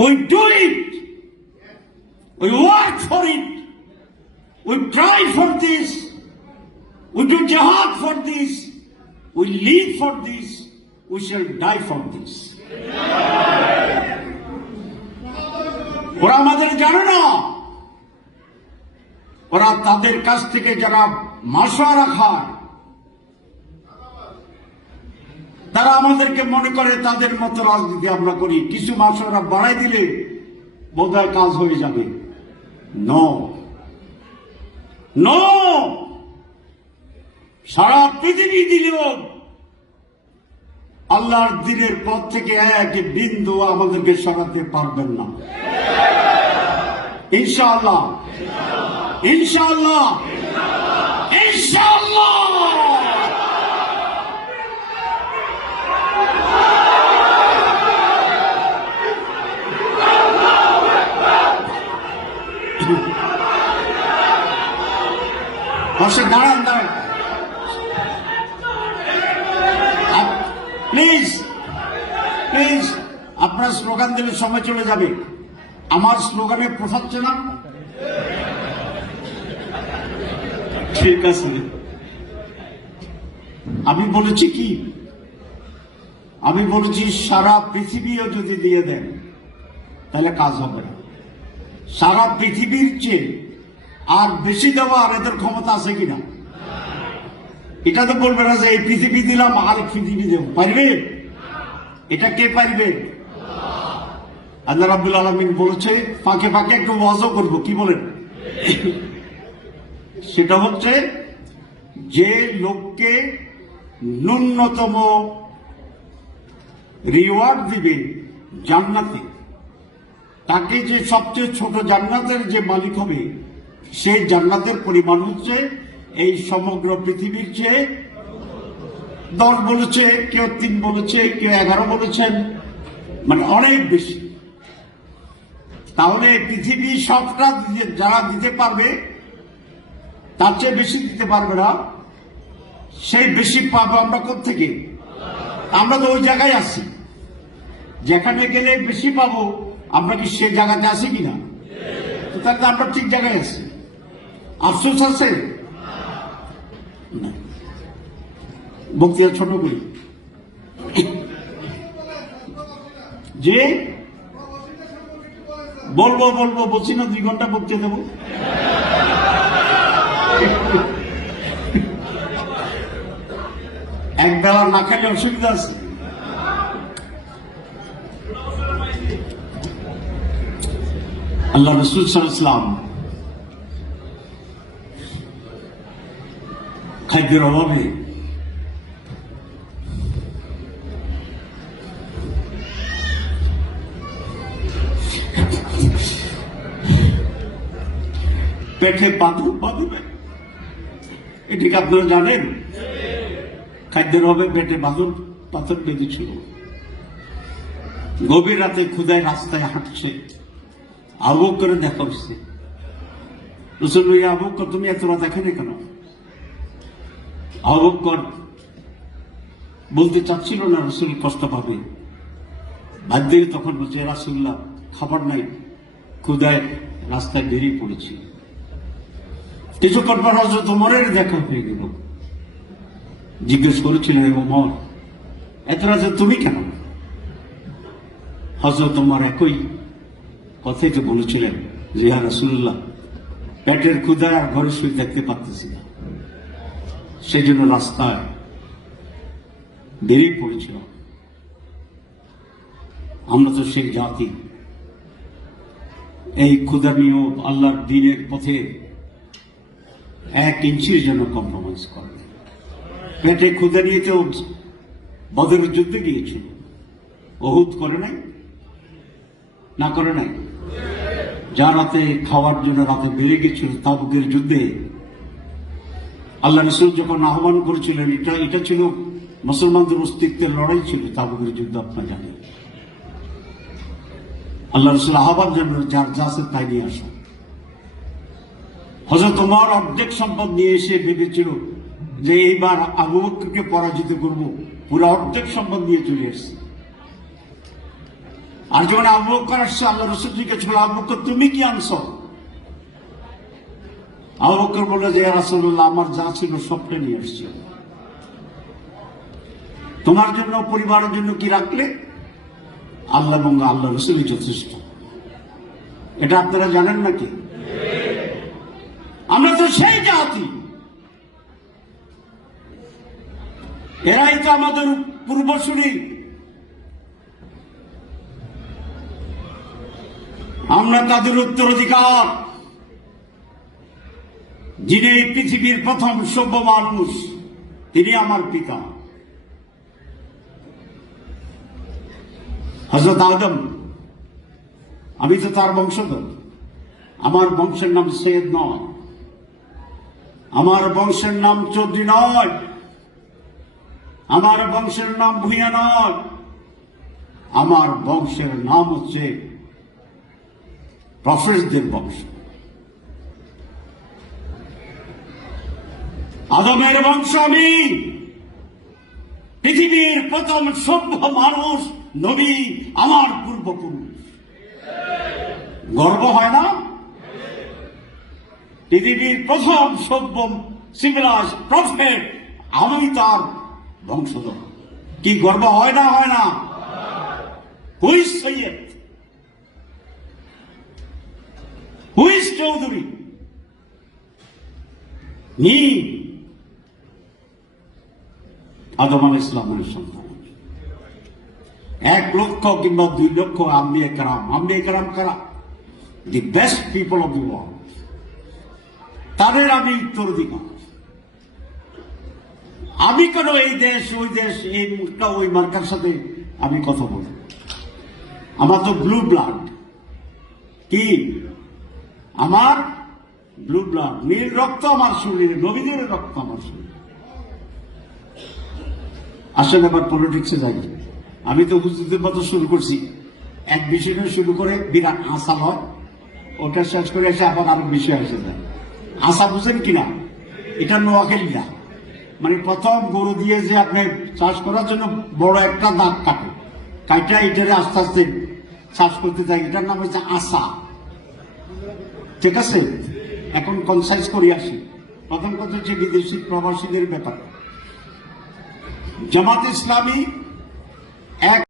We do it. We work for it. We try for this. We do jihad for this. We live for this. We shall die for this. ওরা আমাদের জানে না ওরা তাদের কাছ থেকে যারা মাসোয়ারা খায় তারা আমাদেরকে মনে করে তাদের মতো রাজনীতি আমরা করি। কিছু মাসোয়ারা বাড়াই দিলে বোধহয় কাজ হয়ে যাবে। নো সারা পৃথিবী দিলেও আল্লাহর দিনের পথ থেকে এক বিন্দু আমাদেরকে সরাতে পারবেন না। ইনশাআল্লাহ। ইনশাআল্লাহ। ইনশাআল্লাহ। বসে দাঁড়ান দাঁড়ান। প্লিজ প্লিজ আপনার স্লোগান দিলে সময় চলে যাবে। আমার স্লোগানে পোষাচ্ছে না। ঠিক আছে। আমি বলেছি কি? আমি বলেছি, সারা পৃথিবীও যদি দিয়ে দেন, তাহলে কাজ হবে সারা পৃথিবীর চেয়ে আর বেশি দেওয়ার এদের ক্ষমতা আছে কিনা? এটা তো বলবে না যে এই পৃথিবী দিলাম, আর পৃথিবী দেব। পারবে? এটা কে পারবে? আল্লাহ রাব্বুল আলমিন বলছে ফাঁকে ফাঁকে একটু ওয়াজও করব, কি বলেন? সেটা হচ্ছে, যে লোককে ন্যূনতম রিওয়ার্ড দিবে জান্নাতে, তাকে যে সবচেয়ে ছোট জান্নাতের যে মালিক হবে সেই জান্নাতের পরিমাণ হচ্ছে এই সমগ্র পৃথিবীর চেয়ে দশ বলেছে, কেউ তিন বলেছে, কেউ এগারো বলেছেন মানে অনেক বেশি। তাহলে পৃথিবী সবটা যারা দিতে পারবে, তার চেয়ে বেশি দিতে পারবে না। সেই বেশি পাবো আমরা থেকে আমরা তো ওই জায়গায় আছি। যেখানে গেলে বেশি পাবো, আমরা কি সে জায়গাতে আছি কিনা? তাহলে আমরা ঠিক জায়গায় আছি। আফসোস আছে? না। বক্তৃতা ছোট করি। যে বলব বলব, বলছি না, দুই ঘণ্টা বক্তৃতা দেবো। এক বেলা না খাইলে অসুবিধা আছে। আল্লাহ রসুল সাল্লাম খাদ্যের অভাবে পেটে পাথর বাঁধবেন এটিকে আপনারা জানেন খাদ্যের অভাবে পেটে বাঁধর পাথর বেঁধেছিল গভীর রাতে ক্ষুদায় রাস্তায় হাঁটছে আবুক করে দেখা হচ্ছে রসুল আবুক তুমি এত রাত এখানে কেন অবকর বলতে চাচ্ছিল না রসুল কষ্ট পাবে। বাধ্য তখন বলছে রাসুল্লাহ খাবার নাই। ক্ষুদায় রাস্তায় বেরিয়ে পড়েছি। কিছুক্ষণ পর হজরত উমরের দেখা হয়ে গেল। জিজ্ঞেস করেছিলেন উমর এত রাতে তুমি কেন? হজরত উমর একই কথাই তো বলেছিলেন যে হ্যাঁ রাসুল্লাহ পেটের ক্ষুদায় আর ঘরে শুয়ে দেখতে পারতেছি না। সেই জন্য রাস্তায় বেরিয়ে পড়েছিল আমরা তো সেই জাতি। এই ক্ষুদামিও আল্লাহর দিনের পথে এক ইঞ্চির জন্য কম্প্রোমাইজ করে। পেটে ক্ষুদা নিয়ে তো বদরের যুদ্ধে গিয়েছিল। অহুত করে নাই? না করে নাই? যা রাতে খাওয়ার জন্য রাতে বেড়ে গেছিল তাবুকের যুদ্ধে আল্লাহ রসুল যখন আহ্বান করেছিলেন, এটা এটা ছিল মুসলমানদের অস্তিত্বের লড়াই ছিল, তাবুকের যুদ্ধ আপনার জানেন। আল্লাহ রসুল আহ্বান জানালেন, যার যা আছে তাই নিয়ে আসা। হজরত তোমার অর্ধেক সম্পদ নিয়ে এসে ভেবেছিল যে এইবার আবু পরাজিত করব, পুরো অর্ধেক সম্পদ নিয়ে চলে এসছে। আর যখন আবু বকর আসছে, আল্লাহ রসুল জিজ্ঞেস করল আবু তুমি কি আনছো? আবু বকর বলল যে রাসুল্লাহ আমার যা ছিল সবটা নিয়ে আসছি। তোমার জন্য, পরিবারের জন্য কি রাখলে? আল্লাহ এবং আল্লাহ রসুলই যথেষ্ট। এটা আপনারা জানেন নাকি? আমরা তো সেই জাতি। এরাই তো আমাদের পূর্বসূরি। আমরা তাদের উত্তরাধিকার। যিনি এই পৃথিবীর প্রথম সভ্য মানুষ তিনি আমার পিতা। হজরত আদম, আমি তো তার বংশধর। আমার বংশের নাম সৈয়দ নয়। আমার বংশের নাম চৌধুরী নয়। আমার বংশের নাম ভূঁইয়া নয়। আমার বংশের নাম হচ্ছে প্রফেসদের বংশ। আদমের বংশ আমি। পৃথিবীর প্রথম সভ্য মানুষ, নবী, আমার পূর্বপুরুষ। গর্ব হয় না? পৃথিবীর প্রথম সভ্য সিভিলাইজ প্রফেট আমি তার বংশধর। কি গর্ব হয় না হয় না? হুইস সৈয়দ। হুইস চৌধুরী। নি আদম আল ইসলামের সন্তান। এক লক্ষ কিংবা দুই লক্ষ আম্বিয়া কারাম। আম্বিয়া কারাম কারা? The best people of the world তাদের আমি উত্তরাধিকার আমি কেন এই দেশ, ওই দেশ, এই মুখটা, ওই মার্কার সাথে আমি কথা বলব? আমার তো ব্লু ব্লাড কি? আমার ব্লু ব্লাড নীল রক্ত আমার শরীরে, নবীদের রক্ত আমার শরীরে। আসলে আবার পলিটিক্সে যাই আমি তো হুজুরদের মতো শুরু করছি। এক বিষয় শুরু করে বিরাট আশা হয়, ওটা শেষ করে এসে আবার আরও বিষয় এসে যায়। আশা বুঝেন কিনা? এটা নোয়াখালী না। মানে প্রথম গরু দিয়ে যে আপনি চাষ করার জন্য বড় একটা দাগ কাটে। কাইটা এটারে আস্তে আস্তে চাষ করতে যায়। এটার নাম হচ্ছে আশা ঠিক আছে? এখন কনসাইজ করে আসি। প্রথম কথা হচ্ছে বিদেশি প্রবাসীদের ব্যাপার। জামাত ইসলামী এক